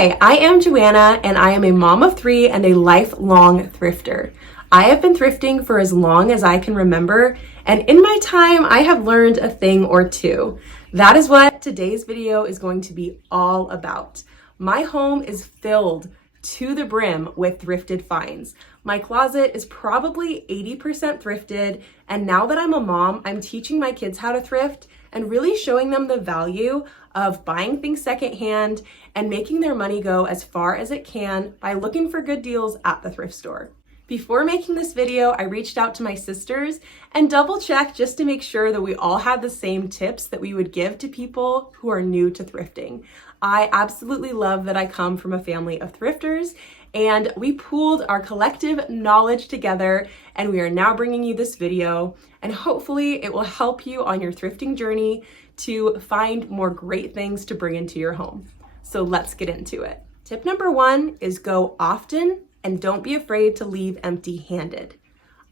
Hi, I am Joanna and I am a mom of 3 and a lifelong thrifter. I have been thrifting for as long as I can remember, and in my time I have learned a thing or two. That is what today's video is going to be all about. My home is filled to the brim with thrifted finds. My closet is probably 80% thrifted, and now that I'm a mom, I'm teaching my kids how to thrift and really showing them the value of buying things secondhand and making their money go as far as it can by looking for good deals at the thrift store. Before making this video, I reached out to my sisters and double-checked just to make sure that we all had the same tips that we would give to people who are new to thrifting. I absolutely love that I come from a family of thrifters, and we pooled our collective knowledge together, and we are now bringing you this video, and hopefully it will help you on your thrifting journey to find more great things to bring into your home. So let's get into it. Tip number 1 is go often and don't be afraid to leave empty-handed.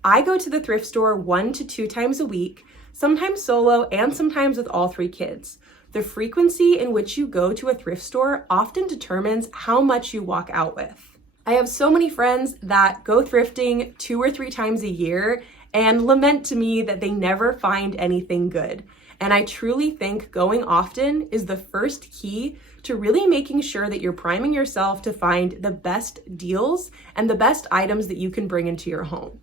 I go to the thrift store 1 to 2 times a week, sometimes solo and sometimes with all 3 kids. The frequency in which you go to a thrift store often determines how much you walk out with. I have so many friends that go thrifting 2 or 3 times a year and lament to me that they never find anything good. And I truly think going often is the first key to really making sure that you're priming yourself to find the best deals and the best items that you can bring into your home.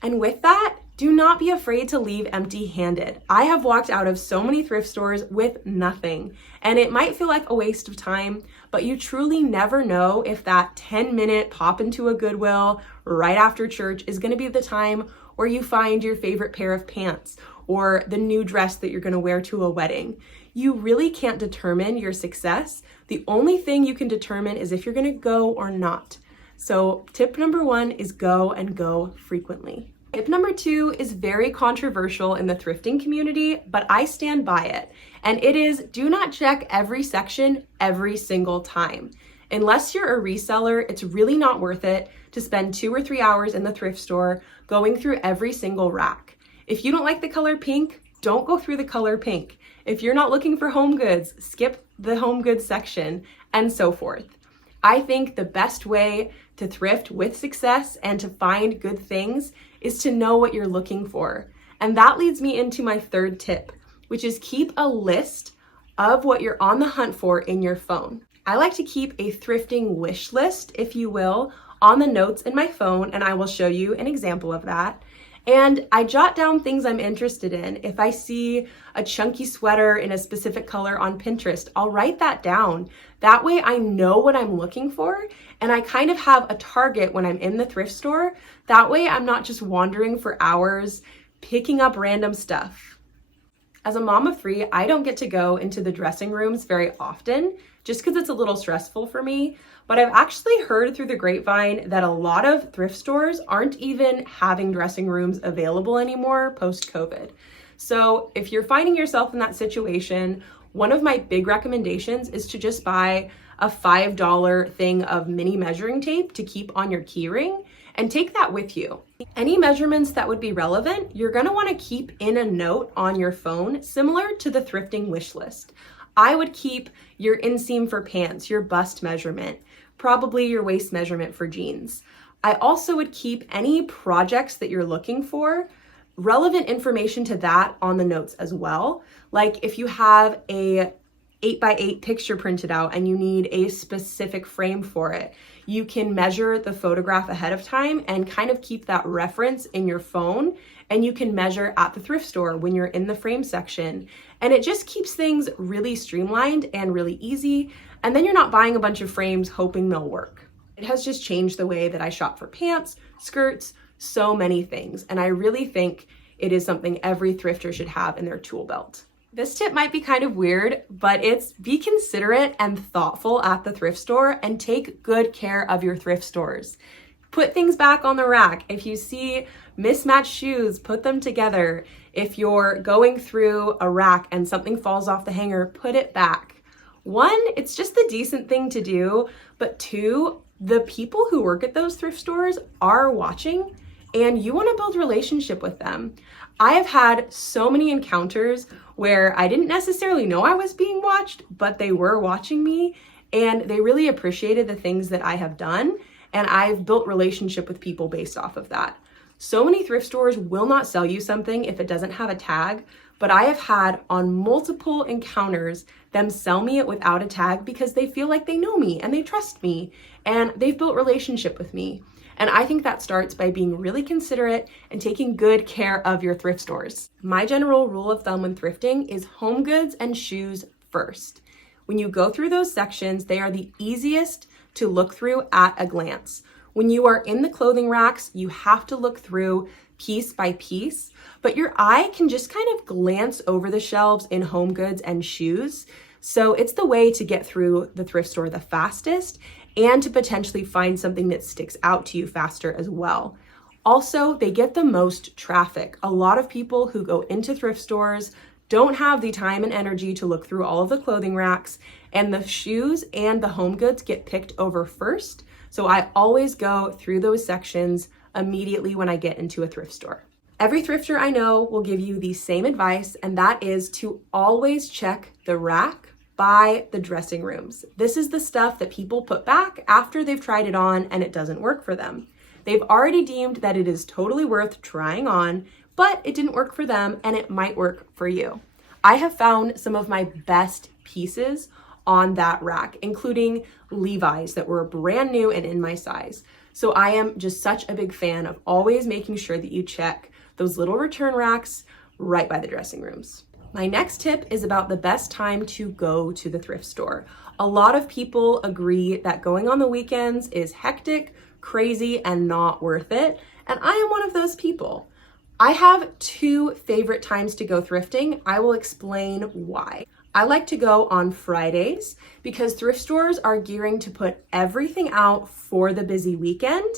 And with that, do not be afraid to leave empty-handed. I have walked out of so many thrift stores with nothing, and it might feel like a waste of time, but you truly never know if that 10-minute pop into a Goodwill right after church is gonna be the time where you find your favorite pair of pants or the new dress that you're gonna wear to a wedding. You really can't determine your success. The only thing you can determine is if you're gonna go or not. So tip number 1 is go and go frequently. Tip number 2 is very controversial in the thrifting community, but I stand by it. And it is, do not check every section every single time. Unless you're a reseller, it's really not worth it to spend 2 or 3 hours in the thrift store going through every single rack. If you don't like the color pink, don't go through the color pink. If you're not looking for home goods, skip the home goods section, and so forth. I think the best way to thrift with success and to find good things is to know what you're looking for. And that leads me into my 3rd tip, which is keep a list of what you're on the hunt for in your phone. I like to keep a thrifting wish list, if you will, on the notes in my phone, and I will show you an example of that. And I jot down things I'm interested in. If I see a chunky sweater in a specific color on Pinterest, I'll write that down. That way I know what I'm looking for, and I kind of have a target when I'm in the thrift store. That way I'm not just wandering for hours picking up random stuff. As a mom of 3, I don't get to go into the dressing rooms very often just because it's a little stressful for me. But I've actually heard through the grapevine that a lot of thrift stores aren't even having dressing rooms available anymore post-COVID. So if you're finding yourself in that situation, one of my big recommendations is to just buy a $5 thing of mini measuring tape to keep on your keyring and take that with you. Any measurements that would be relevant, you're gonna wanna keep in a note on your phone, similar to the thrifting wish list. I would keep your inseam for pants, your bust measurement, probably your waist measurement for jeans. I also would keep any projects that you're looking for, relevant information to that on the notes as well. Like if you have a 8x8 picture printed out and you need a specific frame for it, you can measure the photograph ahead of time and kind of keep that reference in your phone, and you can measure at the thrift store when you're in the frame section. And it just keeps things really streamlined and really easy, and then you're not buying a bunch of frames hoping they'll work. It has just changed the way that I shop for pants, skirts, so many things, and I really think it is something every thrifter should have in their tool belt. This tip might be kind of weird, but it's be considerate and thoughtful at the thrift store and take good care of your thrift stores. Put things back on the rack. If you see mismatched shoes, put them together. If you're going through a rack and something falls off the hanger, put it back. 1, it's just the decent thing to do, but 2, the people who work at those thrift stores are watching and you want to build a relationship with them. I have had so many encounters where I didn't necessarily know I was being watched, but they were watching me, and they really appreciated the things that I have done, and I've built relationship with people based off of that. So many thrift stores will not sell you something if it doesn't have a tag, but I have had on multiple encounters them sell me it without a tag because they feel like they know me and they trust me and they've built relationship with me. And I think that starts by being really considerate and taking good care of your thrift stores. My general rule of thumb when thrifting is home goods and shoes first. When you go through those sections, they are the easiest to look through at a glance. When you are in the clothing racks, you have to look through piece by piece, but your eye can just kind of glance over the shelves in home goods and shoes. So it's the way to get through the thrift store the fastest and to potentially find something that sticks out to you faster as well. Also, they get the most traffic. A lot of people who go into thrift stores don't have the time and energy to look through all of the clothing racks, and the shoes and the home goods get picked over first. So I always go through those sections immediately when I get into a thrift store. Every thrifter I know will give you the same advice, and that is to always check the rack by the dressing rooms. This is the stuff that people put back after they've tried it on and it doesn't work for them. They've already deemed that it is totally worth trying on, but it didn't work for them and it might work for you. I have found some of my best pieces on that rack, including Levi's that were brand new and in my size. So I am just such a big fan of always making sure that you check those little return racks right by the dressing rooms. My next tip is about the best time to go to the thrift store. A lot of people agree that going on the weekends is hectic, crazy, and not worth it. And I am one of those people. I have two favorite times to go thrifting. I will explain why. I like to go on Fridays because thrift stores are gearing to put everything out for the busy weekend.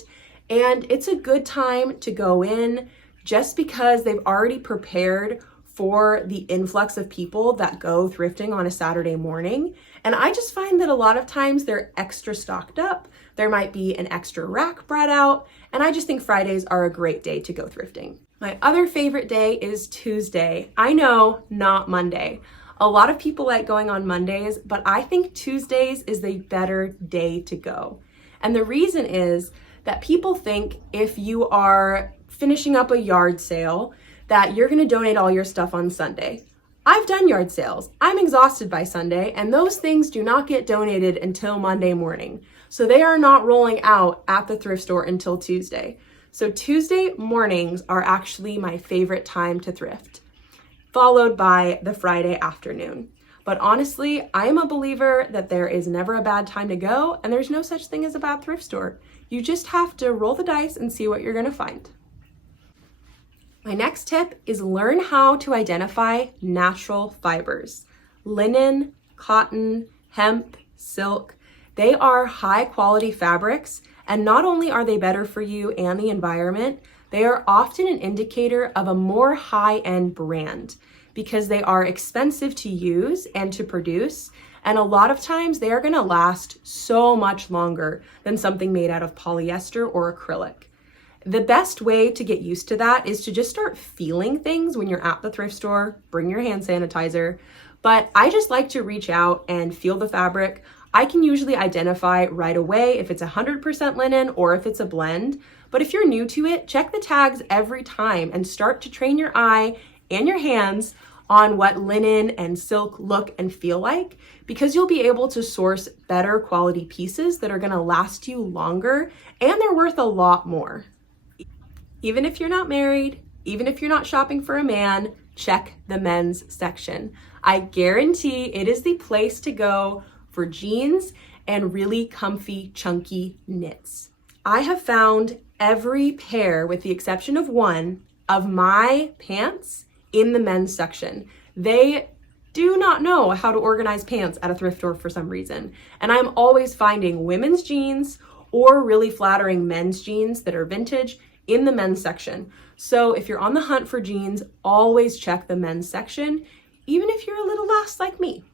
And it's a good time to go in just because they've already prepared for the influx of people that go thrifting on a Saturday morning. And I just find that a lot of times they're extra stocked up. There might be an extra rack brought out. And I just think Fridays are a great day to go thrifting. My other favorite day is Tuesday. I know, not Monday. A lot of people like going on Mondays, but I think Tuesdays is the better day to go. And the reason is that people think if you are finishing up a yard sale, that you're gonna donate all your stuff on Sunday. I've done yard sales. I'm exhausted by Sunday, and those things do not get donated until Monday morning. So they are not rolling out at the thrift store until Tuesday. So Tuesday mornings are actually my favorite time to thrift, followed by the Friday afternoon. But honestly, I am a believer that there is never a bad time to go, and there's no such thing as a bad thrift store. You just have to roll the dice and see what you're gonna find. My next tip is learn how to identify natural fibers. Linen, cotton, hemp, silk. They are high quality fabrics, and not only are they better for you and the environment, they are often an indicator of a more high-end brand because they are expensive to use and to produce, and a lot of times they are gonna last so much longer than something made out of polyester or acrylic. The best way to get used to that is to just start feeling things when you're at the thrift store. Bring your hand sanitizer. But I just like to reach out and feel the fabric. I can usually identify right away if it's 100% linen or if it's a blend. But if you're new to it, check the tags every time and start to train your eye and your hands on what linen and silk look and feel like, because you'll be able to source better quality pieces that are gonna last you longer, and they're worth a lot more. Even if you're not married, even if you're not shopping for a man, check the men's section. I guarantee it is the place to go for jeans and really comfy, chunky knits. I have found every pair, with the exception of one, of my pants in the men's section. They do not know how to organize pants at a thrift store for some reason. And I'm always finding women's jeans or really flattering men's jeans that are vintage in the men's section. So if you're on the hunt for jeans, always check the men's section, even if you're a little lost like me.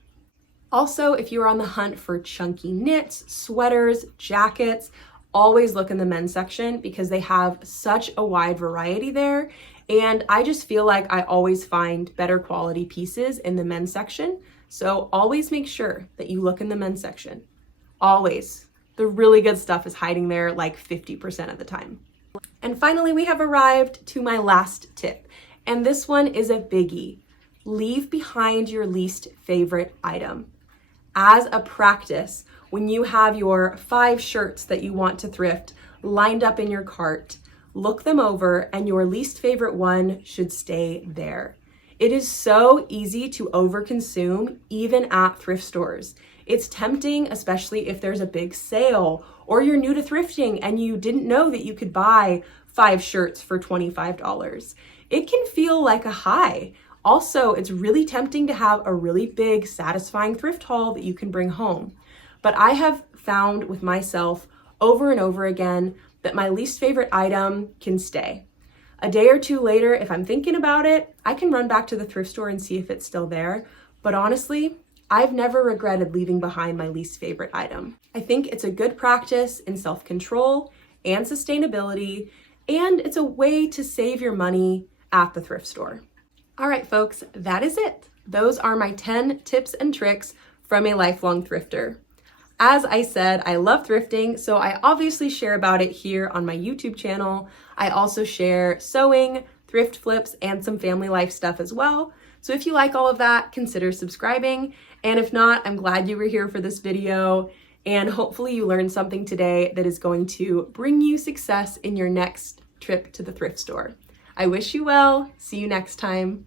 Also, if you're on the hunt for chunky knits, sweaters, jackets, always look in the men's section because they have such a wide variety there. And I just feel like I always find better quality pieces in the men's section. So always make sure that you look in the men's section. Always. The really good stuff is hiding there like 50% of the time. And finally, we have arrived to my last tip. And this one is a biggie. Leave behind your least favorite item. As a practice, when you have your 5 shirts that you want to thrift lined up in your cart, look them over and your least favorite one should stay there. It is so easy to overconsume even at thrift stores. It's tempting, especially if there's a big sale or you're new to thrifting and you didn't know that you could buy 5 shirts for $25. It can feel like a high. Also, it's really tempting to have a really big, satisfying thrift haul that you can bring home. But I have found with myself over and over again that my least favorite item can stay. A day or two later, if I'm thinking about it, I can run back to the thrift store and see if it's still there. But honestly, I've never regretted leaving behind my least favorite item. I think it's a good practice in self-control and sustainability, and it's a way to save your money at the thrift store. All right, folks, that is it. Those are my 10 tips and tricks from a lifelong thrifter. As I said, I love thrifting, so I obviously share about it here on my YouTube channel. I also share sewing, thrift flips, and some family life stuff as well. So if you like all of that, consider subscribing. And if not, I'm glad you were here for this video. And hopefully you learned something today that is going to bring you success in your next trip to the thrift store. I wish you well. See you next time.